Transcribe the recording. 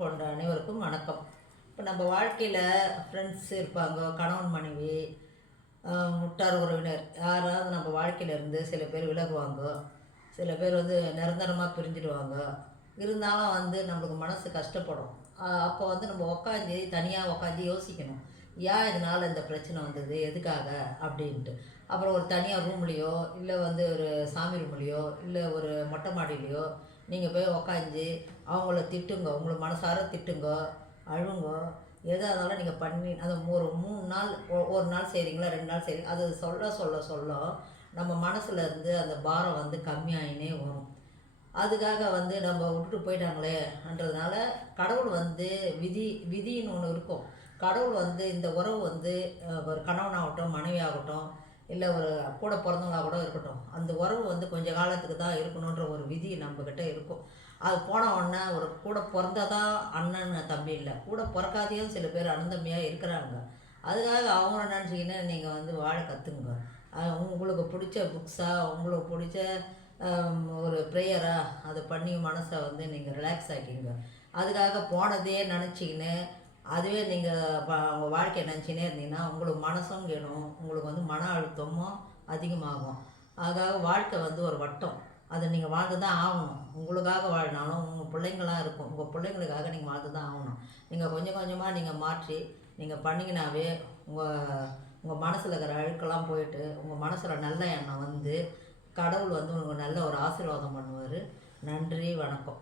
கொண்ட அனைவருக்கும் வணக்கம். இப்போ நம்ம வாழ்க்கையில் ஃப்ரெண்ட்ஸ் இருப்பாங்க, கணவன் மனைவி, முட்டார் உறவினர் யாராவது நம்ம வாழ்க்கையில் இருந்து சில பேர் விலகுவாங்க, சில பேர் நிரந்தரமாக பிரிஞ்சிடுவாங்க. இருந்தாலும் நம்மளுக்கு மனசு கஷ்டப்படும். அப்போ நம்ம உக்காந்து தனியாக உக்காந்து யோசிக்கணும், ஏன் இதனால் இந்த பிரச்சனை வந்தது, எதுக்காக அப்படின்ட்டு. அப்புறம் ஒரு தனியாக ரூம்லேயோ இல்லை ஒரு சாமி ரூம்லேயோ இல்லை ஒரு மொட்டை மாடியிலையோ நீங்கள் போய் உக்காந்து அவங்கள திட்டுங்க, உங்களை மனசார திட்டுங்க, அழுங்க. எதாக இருந்தாலும் நீங்கள் பண்ணி அந்த ஒரு 3 நாள் ஒரு நாள் செய்கிறீங்களா, 2 நாள் செய்கிறீங்க, அது சொல்ல சொல்ல சொல்ல நம்ம மனசில் இருந்து அந்த பாரம் கம்மியாகினே வரும். அதுக்காக நம்ம விட்டுட்டு போயிட்டாங்களேன்றதுனால கடவுள் விதின்னு ஒன்று இருக்கும். கடவுள் இந்த உறவு ஒரு கணவனாகட்டும் மனைவியாகட்டும் இல்லை ஒரு கூட பிறந்தவங்களாக கூட இருக்கட்டும், அந்த உறவு கொஞ்ச காலத்துக்கு தான் இருக்கணுன்ற ஒரு விதி நம்மக்கிட்ட இருக்கும். அது போன உடனே ஒரு கூட பிறந்ததான் அண்ணன் தம்பி இல்லை, கூட பிறக்காதையும் சில பேர் அண்ணன் தம்பியாக இருக்கிறாங்க. அதுக்காக அவங்கள நினச்சிக்கின்னு நீங்கள் வாழ கற்றுங்க. உங்களுக்கு பிடிச்ச புக்ஸாக, உங்களுக்கு பிடிச்ச ஒரு ப்ரேயராக அதை பண்ணி மனசை நீங்கள் ரிலாக்ஸ் ஆக்கிங்க. அதுக்காக போனதே நினச்சிக்கின்னு அதுவே நீங்கள் உங்கள் வாழ்க்கையை நினச்சினே இருந்தீங்கன்னா உங்களுக்கு மனசும் கேணும், உங்களுக்கு மன அழுத்தமும் அதிகமாகும். அதுக்காக வாழ்க்கை ஒரு வட்டம், அதை நீங்கள் வாழ்ந்து தான் ஆகணும். உங்களுக்காக வாழ்னாலும் உங்கள் பிள்ளைங்களாம் இருக்கும், உங்கள் பிள்ளைங்களுக்காக நீங்கள் வாழ்ந்து தான் ஆகணும். நீங்கள் கொஞ்சம் கொஞ்சமாக நீங்கள் மாற்றி நீங்கள் பண்ணிங்கனாவே உங்கள் மனசில் இருக்கிற அழுக்கெல்லாம் போயிட்டு உங்கள் மனசில் நல்ல எண்ணம் கடவுள் உங்களுக்கு நல்ல ஒரு ஆசீர்வாதம் பண்ணுவார். நன்றி, வணக்கம்.